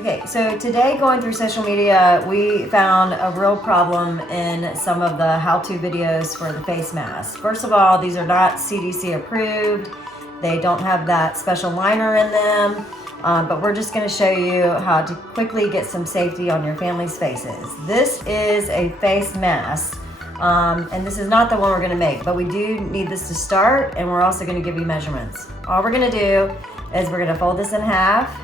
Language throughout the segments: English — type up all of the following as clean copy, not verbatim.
Okay, so today going through social media, we found a real problem in some of the how-to videos for the face mask. First of all, these are not CDC approved. They don't have that special liner in them, but we're just gonna show you how to quickly get some safety on your family's faces. This is a face mask, and this is not the one we're gonna make, but we do need this to start, and we're also gonna give you measurements. All we're gonna do is we're gonna fold this in half.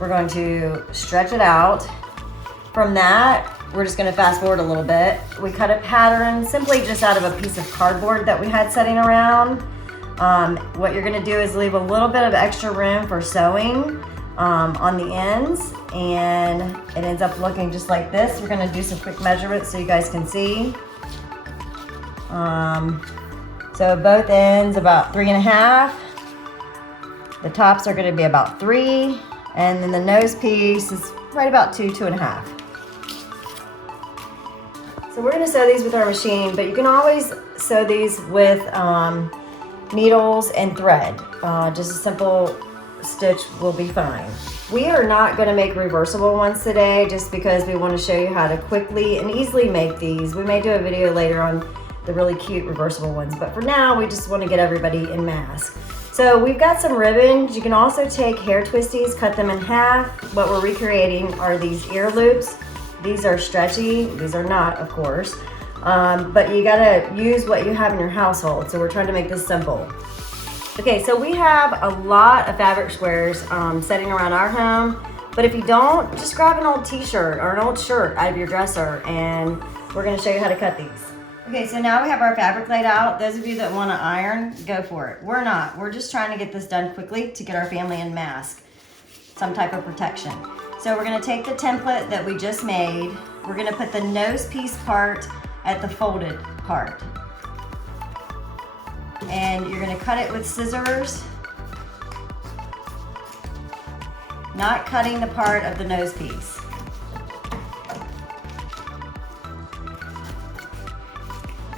We're going to stretch it out. From that, we're just gonna fast forward a little bit. We cut a pattern simply just out of a piece of cardboard that we had sitting around. What you're gonna do is leave a little bit of extra room for sewing on the ends, and it ends up looking just like this. We're gonna do some quick measurements so you guys can see. So both ends about 3.5. The tops are gonna be about 3. And then the nose piece is right about 2.5. So we're gonna sew these with our machine, but you can always sew these with needles and thread. Just a simple stitch will be fine. We are not gonna make reversible ones today just because we wanna show you how to quickly and easily make these. We may do a video later on the really cute reversible ones, but for now, we just wanna get everybody in mask. So we've got some ribbons. You can also take hair twisties, cut them in half. What we're recreating are these ear loops. These are stretchy. These are not, of course. But you gotta use what you have in your household. So we're trying to make this simple. Okay, so we have a lot of fabric squares sitting around our home. But if you don't, just grab an old t-shirt or an old shirt out of your dresser, and we're gonna show you how to cut these. Okay, so now we have our fabric laid out. Those of you that want to iron, go for it. We're not. We're just trying to get this done quickly to get our family in mask, some type of protection. So we're going to take the template that we just made. We're going to put the nose piece part at the folded part. And you're going to cut it with scissors, not cutting the part of the nose piece.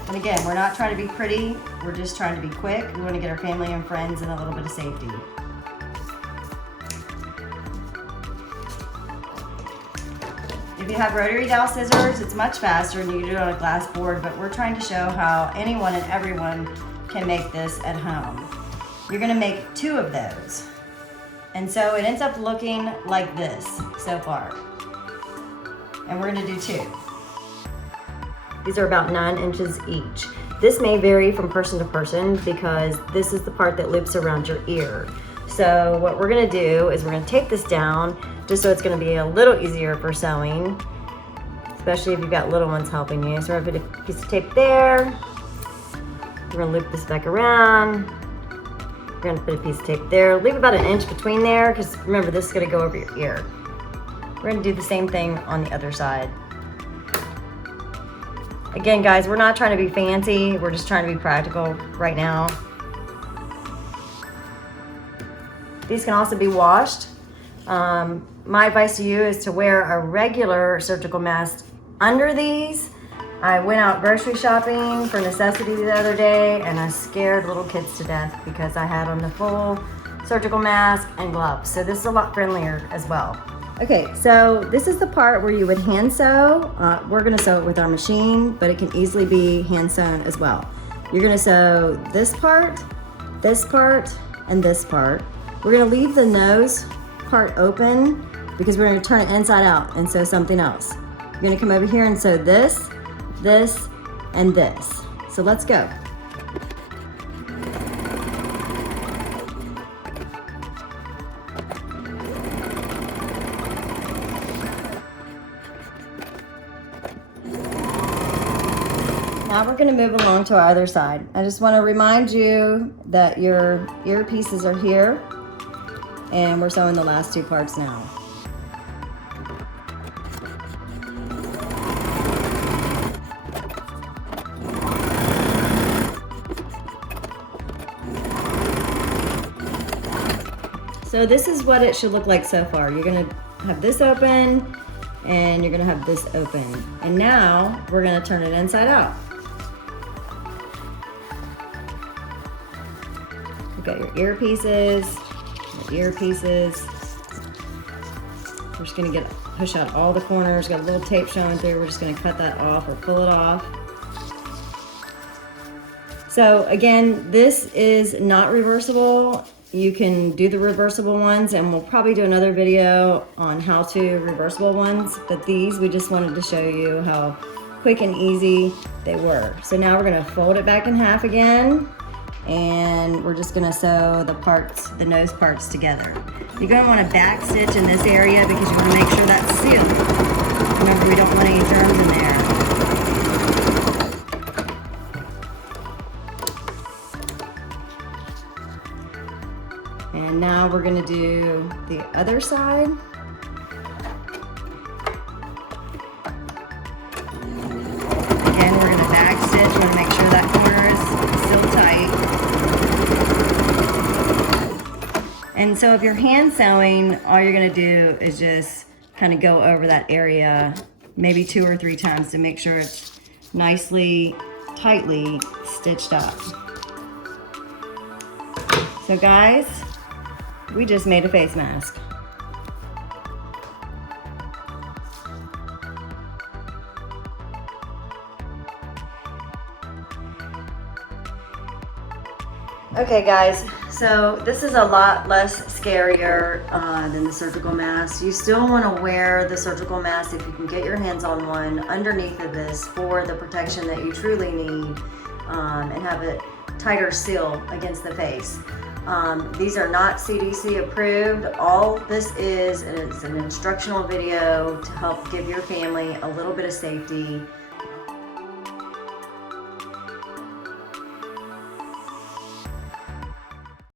And again, we're not trying to be pretty, we're just trying to be quick. We want to get our family and friends in a little bit of safety. If you have rotary dowel scissors, it's much faster and you can do it on a glass board, but we're trying to show how anyone and everyone can make this at home. You're gonna make 2 of those. And so it ends up looking like this so far. And we're gonna do 2. These are about 9 inches each. This may vary from person to person because this is the part that loops around your ear. So what we're gonna do is we're gonna tape this down just so it's gonna be a little easier for sewing, especially if you've got little ones helping you. So we're gonna put a piece of tape there. We're gonna loop this back around. We're gonna put a piece of tape there. Leave about 1 inch between there because remember, this is gonna go over your ear. We're gonna do the same thing on the other side. Again, guys, we're not trying to be fancy. We're just trying to be practical right now. These can also be washed. My advice to you is to wear a regular surgical mask under these. I went out grocery shopping for necessity the other day and I scared little kids to death because I had on the full surgical mask and gloves. So this is a lot friendlier as well. Okay, so this is the part where you would hand sew. We're gonna sew it with our machine, but it can easily be hand sewn as well. You're gonna sew this part, and this part. We're gonna leave the nose part open because we're gonna turn it inside out and sew something else. You're gonna come over here and sew this, this, and this. So let's go. Now we're going to move along to our other side. I just want to remind you that your ear pieces are here, and we're sewing the last 2 parts now. So this is what it should look like so far. You're going to have this open, and you're going to have this open. And now we're going to turn it inside out. You've got your earpieces, We're just gonna push out all the corners, got a little tape showing through. We're just gonna cut that off or pull it off. So again, this is not reversible. You can do the reversible ones, and we'll probably do another video on how to reversible ones, but these, we just wanted to show you how quick and easy they were. So now we're gonna fold it back in half again, and we're just gonna sew the parts, the nose parts together. You're gonna wanna back stitch in this area because you wanna make sure that's sealed. Remember, we don't want any germs in there. And now we're gonna do the other side. Again, we're gonna back stitch. We wanna make sure that corner is still tight. And so if you're hand sewing, all you're gonna do is just kind of go over that area maybe 2 or 3 times to make sure it's nicely, tightly stitched up. So guys, we just made a face mask. Okay guys, so this is a lot less scarier than the surgical mask. You still want to wear the surgical mask if you can get your hands on one underneath of this for the protection that you truly need, and have a tighter seal against the face. These are not CDC approved. All this is an instructional video to help give your family a little bit of safety